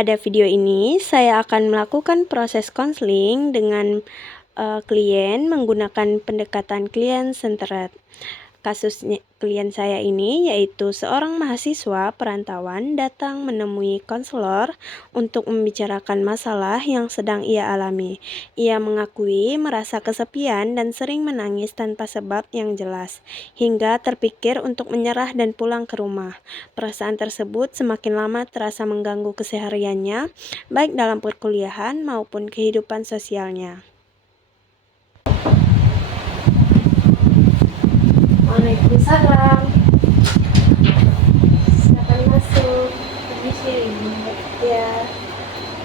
Pada video ini, saya akan melakukan proses konseling dengan klien menggunakan pendekatan klien-centered. Kasus klien saya ini yaitu seorang mahasiswa perantauan datang menemui konselor untuk membicarakan masalah yang sedang ia alami. Ia mengakui merasa kesepian dan sering menangis tanpa sebab yang jelas, hingga terpikir untuk menyerah dan pulang ke rumah. Perasaan tersebut semakin lama terasa mengganggu kesehariannya, baik dalam perkuliahan maupun kehidupan sosialnya. Waalaikumsalam. Silakan masuk. Permisi, Mbak.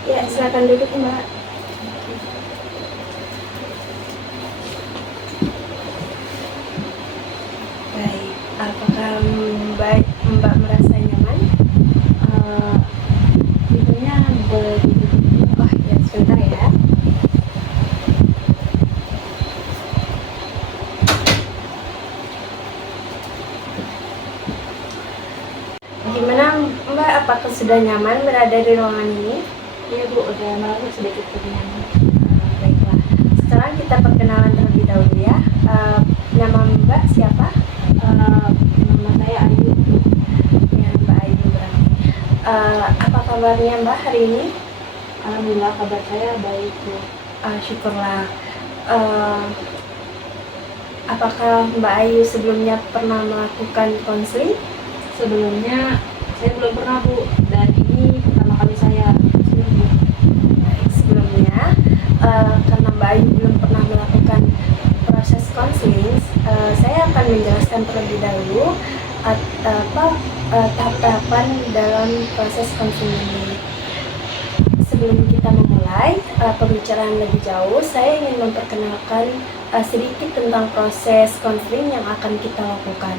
Ya, silakan duduk, Mbak. Baik, apakah Mbak merasa nyaman? Videonya boleh ditutup. Oh ya, sebentar ya. Gimana Mbak, apakah sudah nyaman berada di ruangan ini? Iya Bu, udah merasa sedikit nyaman. Baiklah, sekarang kita perkenalan terlebih dahulu ya. Nama Mbak siapa? Nama saya Ayu. Ya, Mbak Ayu berarti. Apa kabarnya Mbak hari ini? Alhamdulillah kabar saya baik Bu. Syukurlah. Apakah Mbak Ayu sebelumnya pernah melakukan konseling? Sebelumnya saya belum pernah Bu, dan ini pertama kali saya Bu. Baik, sebelumnya karena Mbak Ayu belum pernah melakukan proses konseling, saya akan menjelaskan terlebih dahulu tahap-tahapan dalam proses konseling ini. Sebelum kita memulai pembicaraan lebih jauh, saya ingin memperkenalkan sedikit tentang proses konseling yang akan kita lakukan.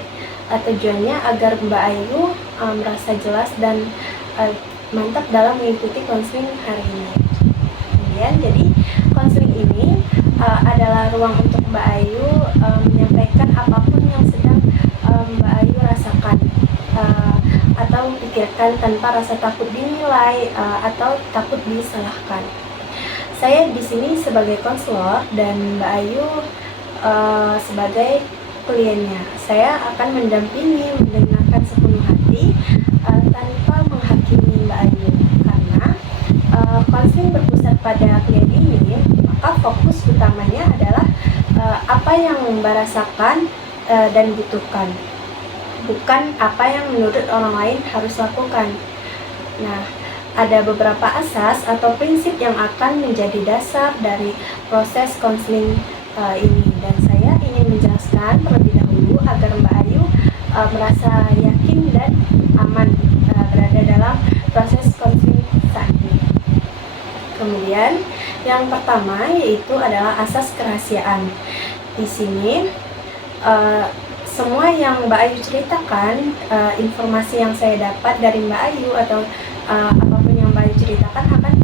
Tujuannya agar Mbak Ayu merasa jelas dan mantap dalam mengikuti konseling hari ini. Kemudian, jadi konseling ini adalah ruang untuk Mbak Ayu menyampaikan apapun yang sedang Mbak Ayu rasakan atau pikirkan tanpa rasa takut dinilai atau takut disalahkan. Saya di sini sebagai konselor dan Mbak Ayu sebagai kliennya. Saya akan mendampingi, mendengarkan sepenuh hati tanpa menghakimi Mbak Ayu, karena konseling berpusat pada klien ini, maka fokus utamanya adalah apa yang Mbak rasakan dan butuhkan, bukan apa yang menurut orang lain harus lakukan. Nah, ada beberapa asas atau prinsip yang akan menjadi dasar dari proses konseling ini, dan saya ingin menjelaskan terlebih dahulu agar Mbak Ayu merasa yakin dan aman berada dalam proses konseling saat ini. Kemudian yang pertama yaitu adalah asas kerahasiaan. Di sini semua yang Mbak Ayu ceritakan, informasi yang saya dapat dari Mbak Ayu atau apapun yang Mbak Ayu ceritakan akan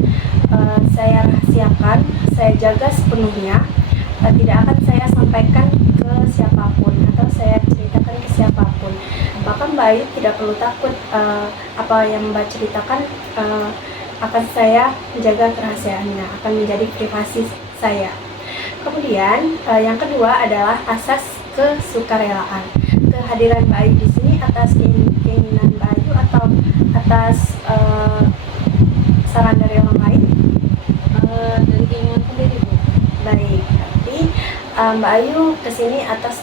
saya rahasiakan, saya jaga sepenuhnya. Tidak akan saya sampaikan ke siapapun atau saya ceritakan ke siapapun. Bahkan Mbak Ayu tidak perlu takut apa yang Mbak ceritakan akan saya menjaga kerahasiaannya, akan menjadi privasi saya. Kemudian yang kedua adalah asas kesukarelaan. Kehadiran Mbak Ayu di sini atas keinginan Mbak Ayu atau atas saran dari orang lain? Dari keinginan sendiri Bu. Baik, berarti Mbak Ayu kesini atas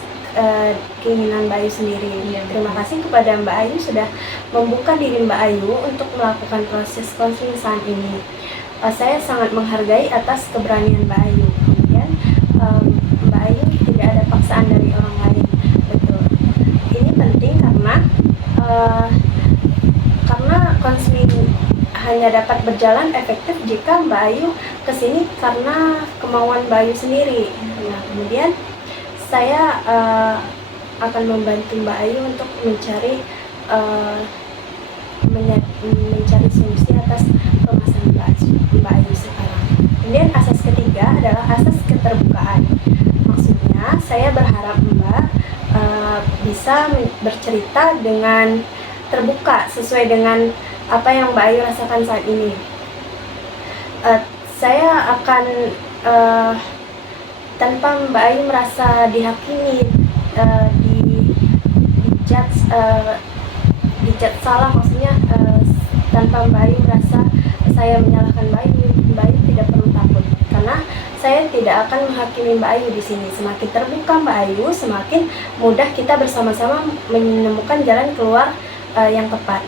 keinginan Mbak Ayu sendiri. Iya. Terima kasih kepada Mbak Ayu sudah membuka diri Mbak Ayu untuk melakukan proses konseling saat ini. Saya sangat menghargai atas keberanian Mbak Ayu. Kemudian Mbak Ayu tidak ada paksaan dari orang lain. Betul. Ini penting karena konseling hanya dapat berjalan efektif jika Mbak Ayu kesini karena kemauan Mbak Ayu sendiri. Nah, kemudian saya akan membantu Mbak Ayu untuk mencari solusi atas permasalahan Mbak Ayu sekarang. Kemudian asas ketiga adalah asas keterbukaan. Maksudnya saya berharap Mbak bisa bercerita dengan terbuka sesuai dengan apa yang Mbak Ayu rasakan saat ini. uh, saya akan uh, tanpa Mbak Ayu merasa dihakimi, dijudge salah, maksudnya tanpa Mbak Ayu merasa saya menyalahkan Mbak Ayu tidak perlu takut, karena saya tidak akan menghakimi Mbak Ayu di sini. Semakin terbuka Mbak Ayu, semakin mudah kita bersama-sama menemukan jalan keluar yang tepat.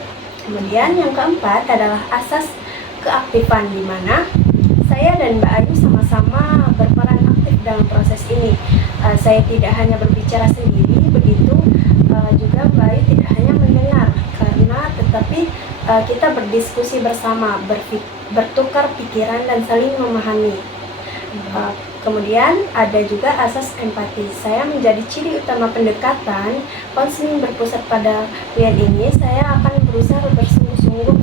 Kemudian yang keempat adalah asas keaktifan, di mana saya dan Mbak Ayu sama-sama berperan aktif dalam proses ini. Saya tidak hanya berbicara sendiri, begitu juga Mbak Ayu tidak hanya mendengar, tetapi kita berdiskusi bersama, bertukar pikiran dan saling memahami. Kemudian ada juga asas empati. Saya menjadi ciri utama pendekatan konseling berpusat pada klien ini. Saya akan berusaha bersungguh-sungguh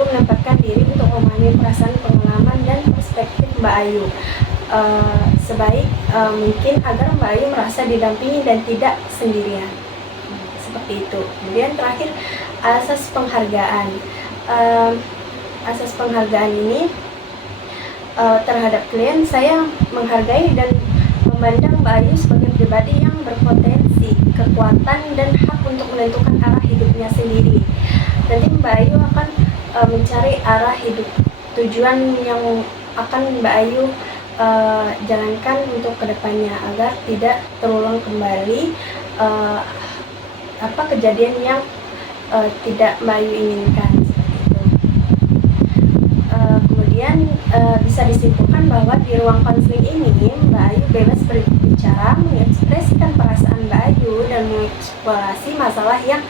menempatkan diri untuk memahami perasaan, pengalaman, dan perspektif Mbak Ayu sebaik mungkin agar Mbak Ayu merasa didampingi dan tidak sendirian. Seperti itu. Kemudian terakhir, asas penghargaan. Asas penghargaan ini terhadap klien, saya menghargai dan memandang Mbak Ayu sebagai pribadi yang berpotensi, kekuatan, dan hak untuk menentukan arah hidupnya sendiri. Nanti Mbak Ayu akan mencari arah hidup, tujuan yang akan Mbak Ayu jalankan untuk kedepannya, agar tidak terulang kembali kejadian yang tidak Mbak Ayu inginkan. Kemudian bisa disimpulkan bahwa di ruang konseling ini Mbak Ayu bebas berbicara, mengekspresikan perasaan Mbak Ayu, dan mengeksplorasi masalah yang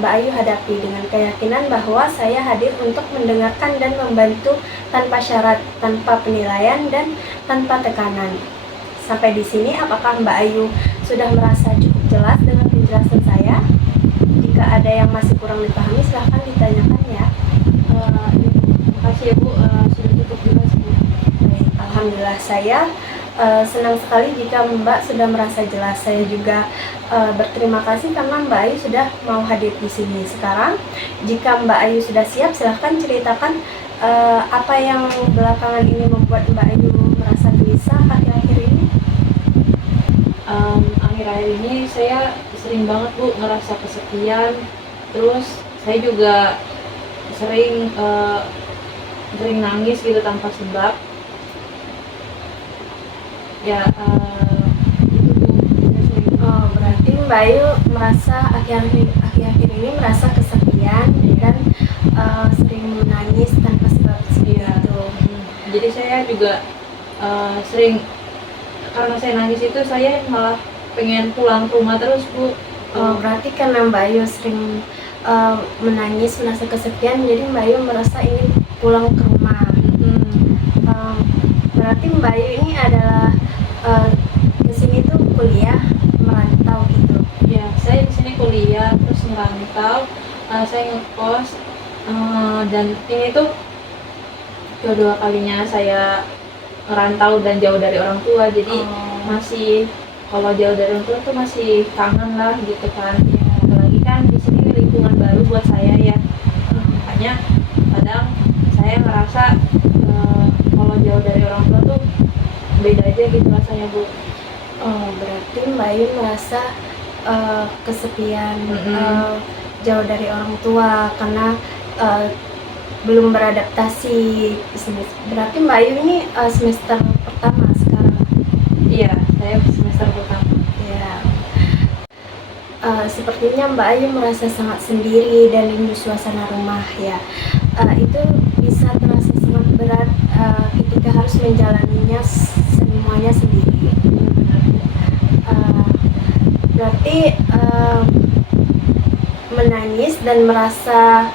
Mbak Ayu hadapi dengan keyakinan bahwa saya hadir untuk mendengarkan dan membantu tanpa syarat, tanpa penilaian, dan tanpa tekanan. Sampai di sini, apakah Mbak Ayu sudah merasa cukup jelas dengan penjelasan saya? Jika ada yang masih kurang dipahami, silahkan ditanyakan ya. Terima kasih ya Bu, sudah cukup jelas Bu. Baik, alhamdulillah, saya senang sekali jika Mbak sudah merasa jelas. Saya juga berterima kasih karena Mbak Ayu sudah mau hadir di sini. Sekarang, jika Mbak Ayu sudah siap, silahkan ceritakan apa yang belakangan ini membuat Mbak Ayu merasa gelisah akhir-akhir ini. Akhir-akhir ini saya sering banget Bu ngerasa kesepian. Terus saya juga sering nangis gitu tanpa sebab. Ya, itu Bu, saya sering. Berarti Mbak Ayu merasa akhir-akhir ini merasa kesepian dan sering menangis tanpa sebab seperti itu. Jadi saya juga sering, karena saya nangis itu saya malah pengen pulang ke rumah terus Bu. Berarti karena Mbak Ayu sering menangis, merasa kesepian, jadi Mbak Ayu merasa ingin pulang ke rumah. Berarti Mbak Ayu ini adalah kesini tuh kuliah, merantau gitu. Ya, saya di sini kuliah terus ngerantau, saya ngekos, dan ini tuh kedua kalinya saya ngerantau dan jauh dari orang tua. Jadi masih, kalau jauh dari orang tua tuh masih kangen lah gitu kan. Apalagi kan di sini lingkungan baru buat saya ya. Makanya kadang saya ngerasa kalau jauh dari orang tua tuh beda aja gitu rasanya Bu. Berarti Mbak Ayu merasa kesepian, jauh dari orang tua karena belum beradaptasi di sini. Berarti Mbak Ayu ini semester pertama sekarang? Iya, saya semester pertama. Ya. Sepertinya Mbak Ayu merasa sangat sendiri dan rindu suasana rumah ya. Itu bisa terasa sangat berat ketika harus menjalaninya semuanya sendiri. Berarti menangis dan merasa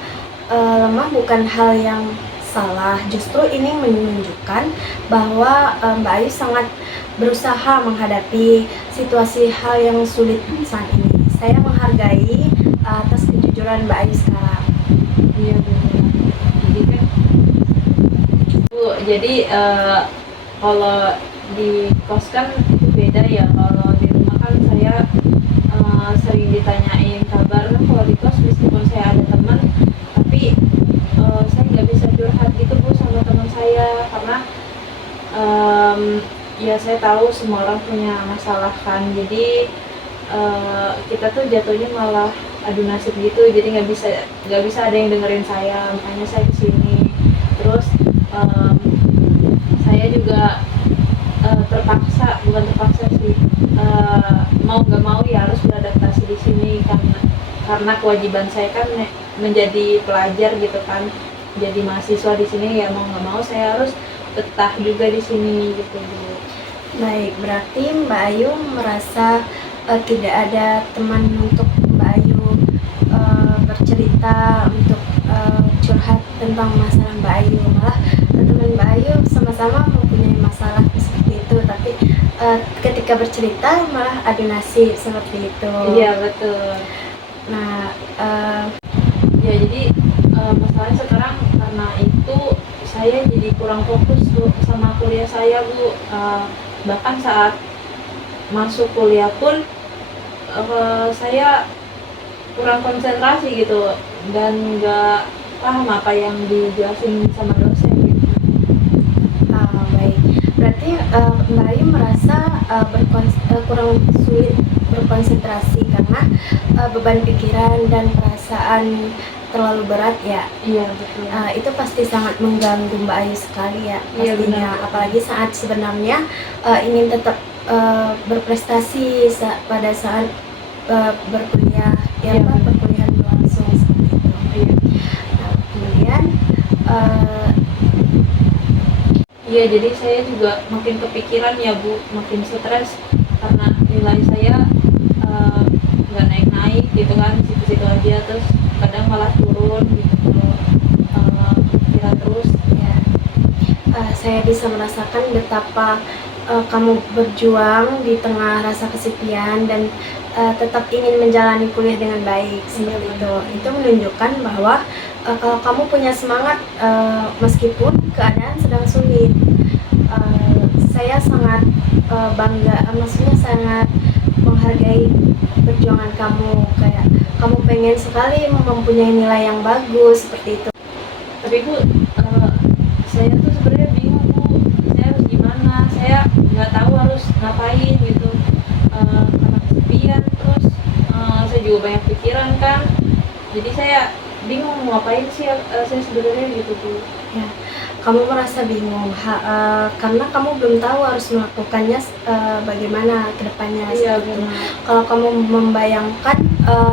lemah bukan hal yang salah. Justru ini menunjukkan bahwa Mbak Ayu sangat berusaha menghadapi situasi hal yang sulit saat ini. Saya menghargai atas kejujuran Mbak Ayu sekarang. Iya benar. Jadi kan Bu, jadi kalau di kos kan itu beda ya. Kalau di rumah kan saya sering ditanyain kabar. Kalau di kos meskipun saya ada teman, tapi saya nggak bisa curhat gitu Bu sama teman saya karena ya saya tahu semua orang punya masalah kan, jadi kita tuh jatuhnya malah adu nasib gitu, jadi nggak bisa ada yang dengerin saya, makanya saya kesini. Terus em, saya juga terpaksa, bukan terpaksa sih, mau nggak mau ya harus beradaptasi di sini karena kewajiban saya kan menjadi pelajar gitu kan, jadi mahasiswa di sini, ya mau nggak mau saya harus betah juga di sini gitu Bu. Baik, berarti Mbak Ayu merasa tidak ada teman untuk Mbak Ayu bercerita, untuk curhat tentang masalah Mbak Ayu. Malah teman Mbak Ayu sama-sama mempunyai masalah seperti itu, tapi ketika bercerita malah adu nasib seperti itu. Iya betul. Nah, Ya jadi masalahnya sekarang karena itu saya jadi kurang fokus Bu sama kuliah saya Bu. Bahkan saat masuk kuliah pun saya kurang konsentrasi gitu dan nggak paham apa yang dijelasin sama dosen gitu. baik. Berarti Mbak Ayu merasa kurang sulit berkonsentrasi karena beban pikiran dan perasaan terlalu berat ya. Iya betul. Itu pasti sangat mengganggu Mbak Ayu sekali ya Iya, pastinya. benar. Apalagi saat sebenarnya ingin tetap berprestasi pada saat berkuliah ya, Iya, Pak, benar. perkuliahan berlangsung seperti itu. Iya. Nah, kemudian eh, Iya, jadi saya juga makin kepikiran ya Bu, makin stres karena nilai saya nggak naik-naik gitu kan, situ-situ aja, terus kadang malah turun gitu kalau pikiran terus. ya, saya bisa merasakan betapa kamu berjuang di tengah rasa kesepian dan tetap ingin menjalani kuliah dengan baik seperti itu. Itu menunjukkan bahwa kalau kamu punya semangat meskipun keadaan sedang sulit. Saya sangat bangga, maksudnya sangat menghargai perjuangan kamu. Kayak kamu pengen sekali mempunyai nilai yang bagus seperti itu. Tapi Bu, saya tuh sebenarnya bingung Bu, saya harus gimana, saya nggak tahu harus ngapain gitu. Karena kesepian, terus saya juga banyak pikiran kan, jadi saya bingung mau ngapain sih saya sebenarnya gitu Bu. Ya, kamu merasa bingung karena kamu belum tahu harus melakukannya bagaimana ke depannya. Iya seperti itu. benar. Kalau kamu membayangkan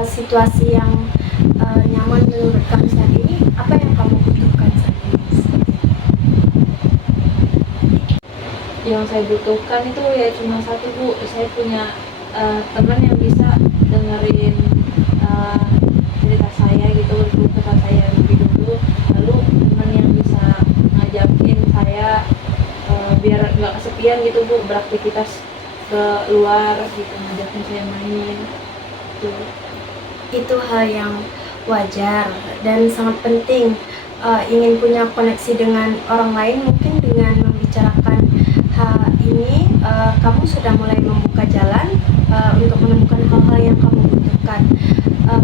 situasi yang nyaman menurut kamu saat ini, apa yang kamu butuhkan saat ini? Seperti itu. Yang saya butuhkan itu ya cuma satu Bu, saya punya teman yang bisa dengerin cerita saya gitu, cerita saya lebih dulu, lalu teman yang bisa ngajakin saya biar nggak kesepian gitu Bu, beraktivitas ke luar gitu, ngajakin saya main gitu. Itu hal yang wajar dan sangat penting. Ingin punya koneksi dengan orang lain, mungkin dengan membicarakan hal ini kamu sudah mulai membuka jalan untuk menemukan hal-hal yang kamu butuhkan.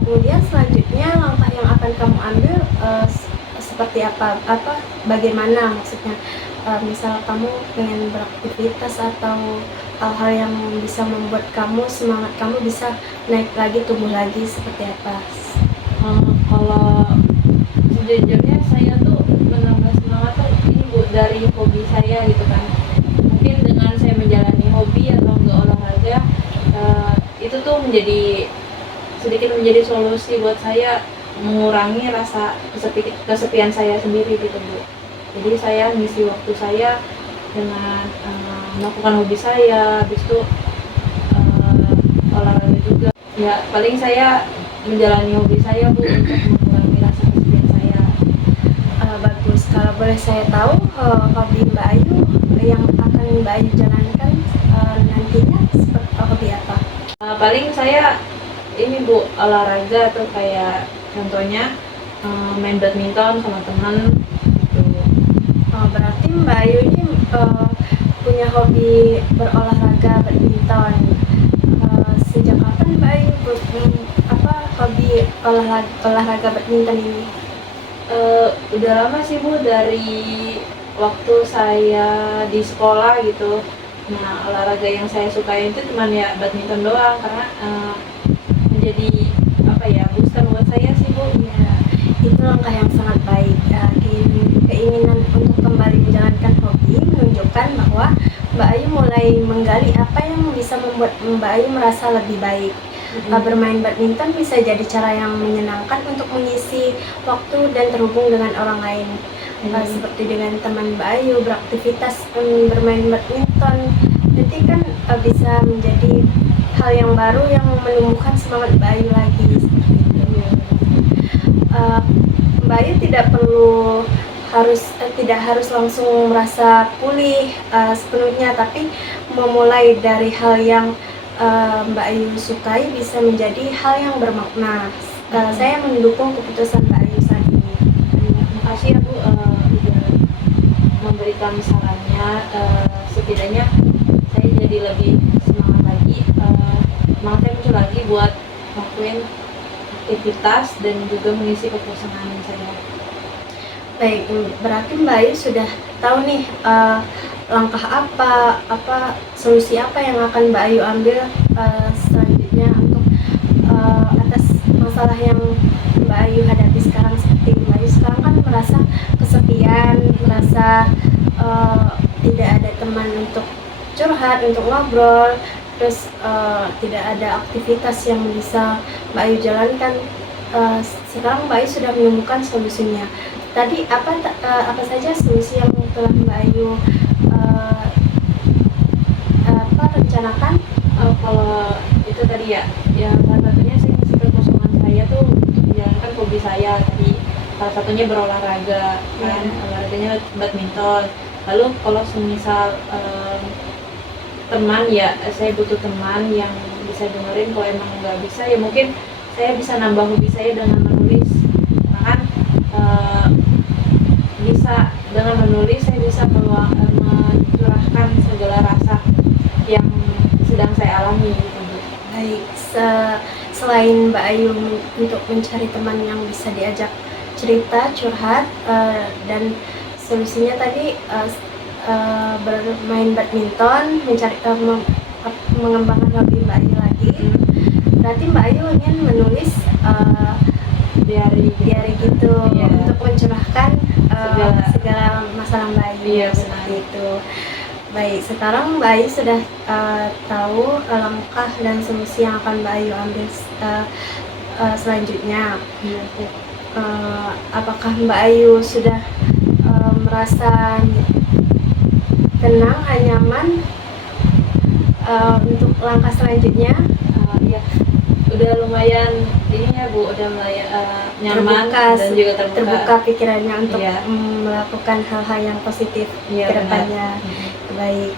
Kemudian selanjutnya langkah yang akan kamu ambil seperti apa bagaimana maksudnya, misal kamu pengen beraktivitas atau hal-hal yang bisa membuat kamu semangat kamu bisa naik lagi, tumbuh lagi, seperti apa? Kalau sejujurnya saya tuh menambah semangat tuh ini Bu, dari hobi saya gitu kan. Mungkin dengan saya menjalani hobi atau enggak olahraga, itu tuh sedikit menjadi solusi buat saya mengurangi rasa kesepian saya sendiri gitu Bu. Jadi saya ngisi waktu saya dengan melakukan hobi saya, habis itu olahraga juga. Ya paling saya menjalani hobi saya Bu untuk mengurangi rasa kesepian saya. Bagus. Kalau boleh saya tahu hobi Mbak Ayu yang akan Mbak Ayu jalankan nantinya seperti hobi apa? Paling saya ini Bu, olahraga tuh kayak contohnya main badminton sama teman gitu. Berarti Mbak Ayu ini punya hobi berolahraga badminton. Sejak kapan Mbak Ayu hobi olahraga badminton ini? Udah lama sih Bu, dari waktu saya di sekolah gitu. Nah, olahraga yang saya sukai itu cuman ya badminton doang, karena menjadi apa ya, booster buat saya sih Bu. Ya, itu langkah yang sangat baik. Keinginan untuk kembali menjalankan hobi menunjukkan bahwa Mbak Ayu mulai menggali apa yang bisa membuat Mbak Ayu merasa lebih baik. Bermain badminton bisa jadi cara yang menyenangkan untuk mengisi waktu dan terhubung dengan orang lain. Seperti dengan teman Mbak Ayu beraktivitas bermain badminton, nanti kan bisa menjadi hal yang baru yang menumbuhkan semangat Mbak Ayu lagi seperti itu. Mbak Ayu tidak harus langsung merasa pulih sepenuhnya, tapi memulai dari hal yang Mbak Ayu sukai bisa menjadi hal yang bermakna. Saya mendukung keputusan Mbak Ayu saat ini. Makasih ya Bu, udah memberikan sarannya. Setidaknya saya jadi lebih semangat lagi, semangatnya muncul lagi buat ngelakuin aktivitas dan juga mengisi kekosongan saya. Baik, berarti Mbak Ayu sudah tahu nih langkah apa solusi apa yang akan Mbak Ayu ambil selanjutnya untuk atas masalah yang Mbak Ayu hadapi sekarang. Seperti Mbak Ayu sekarang kan merasa kesepian, merasa tidak ada teman untuk curhat, untuk ngobrol, terus tidak ada aktivitas yang bisa Mbak Ayu jalankan. Sekarang Mbak Ayu sudah menemukan solusinya. Tadi apa saja solusi yang telah Mbak Ayu rencanakan? Kalau itu tadi ya salah satunya saya mengisi kekosongan saya tuh menjalankan hobi saya tadi, salah satunya berolahraga kan, olahraganya badminton. Lalu kalau semisal teman ya, saya butuh teman yang bisa dengerin. Kalau emang nggak bisa ya mungkin saya bisa nambah hobi saya dengan menulis, karena kan bisa dengan menulis saya bisa mencurahkan segala rasa yang sedang saya alami gitu Bu. Baik, selain Mbak Ayu untuk mencari teman yang bisa diajak cerita, curhat, dan solusinya tadi bermain badminton, mengembangkan hobi Mbak Ayu lagi. Berarti Mbak Ayu ingin menulis diary gitu, Iya. untuk mencurahkan segala masalah Mbak Ayu. Iya, seperti itu. Baik, sekarang Mbak Ayu sudah tahu langkah dan solusi yang akan Mbak Ayu ambil selanjutnya. Apakah Mbak Ayu sudah merasa tenang, nyaman untuk langkah selanjutnya? Ya, udah lumayan ini ya Bu, udah lumayan nyaman dan juga terbuka pikirannya untuk Iya. melakukan hal-hal yang positif Iya, ke depannya. benar. Baik,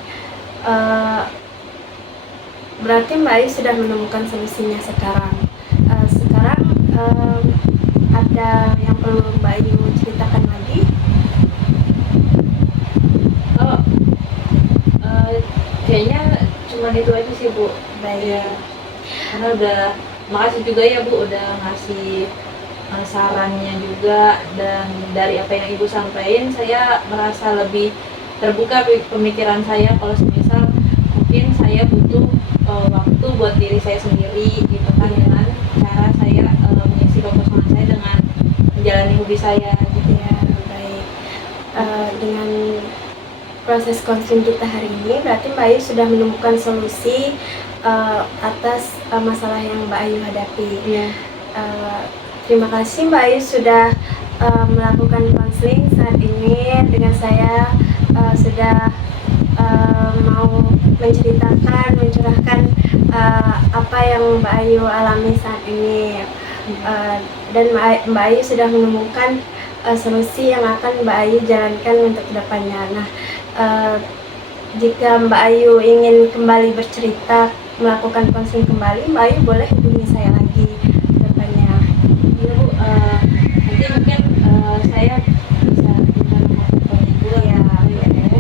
berarti Mbak Ayu sudah menemukan solusinya sekarang. Sekarang ada yang perlu Mbak Ayu ceritakan lagi? Kayaknya cuma itu aja sih Bu. Baik. Karena udah, makasih juga ya Bu udah ngasih sarannya juga, dan dari apa yang Ibu sampaikan saya merasa lebih terbuka pemikiran saya. Kalau semisal mungkin saya butuh waktu buat diri saya sendiri gitu kan, dengan cara saya mengisi kekosongan saya dengan menjalani hobi saya gitu. Ya, baik. Dengan proses counseling kita hari ini, berarti Mbak Ayu sudah menemukan solusi atas masalah yang Mbak Ayu hadapi. Iya. Terima kasih Mbak Ayu sudah melakukan counseling saat ini dengan saya, sudah mau menceritakan, mencurahkan apa yang Mbak Ayu alami saat ini, dan Mbak Ayu sudah menemukan solusi yang akan Mbak Ayu jalankan untuk kedepannya. Nah, jika Mbak Ayu ingin kembali bercerita, melakukan konseling kembali, Mbak Ayu boleh hubungi saya lagi ke depannya. Iya Bu, nanti mungkin saya bisa minta nomor teleponnya Bu. Iya.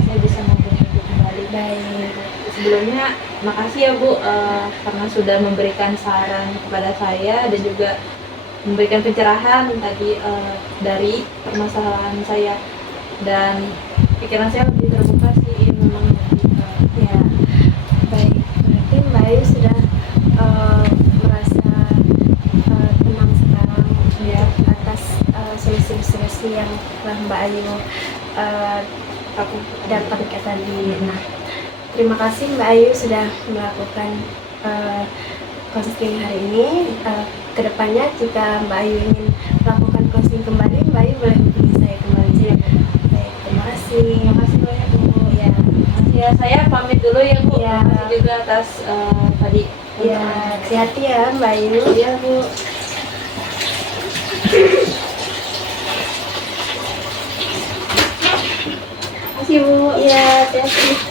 Saya bisa menghubungi Ibu kembali. Baik. Sebelumnya makasih ya Bu, karena sudah memberikan saran kepada saya dan juga memberikan pencerahan tadi dari permasalahan saya, dan pikiran saya lebih terbuka sih memang. Ya, baik. Berarti Mbak Ayu sudah merasa tenang sekarang Ya. atas solusi-solusi yang telah Mbak Ayu Aku dapatkan tadi. Nah, terima kasih Mbak Ayu sudah melakukan konseling hari ini. Kedepannya jika Mbak Ayu ingin melakukan konseling kembali, Mbak Ayu boleh hubungi saya kembali. Ya. Baik, terima kasih. Terima kasih banyak Bu. Ya, Ya, saya pamit dulu ya Bu. Ya. Terima kasih juga atas tadi. ya, hati-hati ya Mbak Ayu. Ya Bu. Terima kasih Bu. Ya, hati-hati.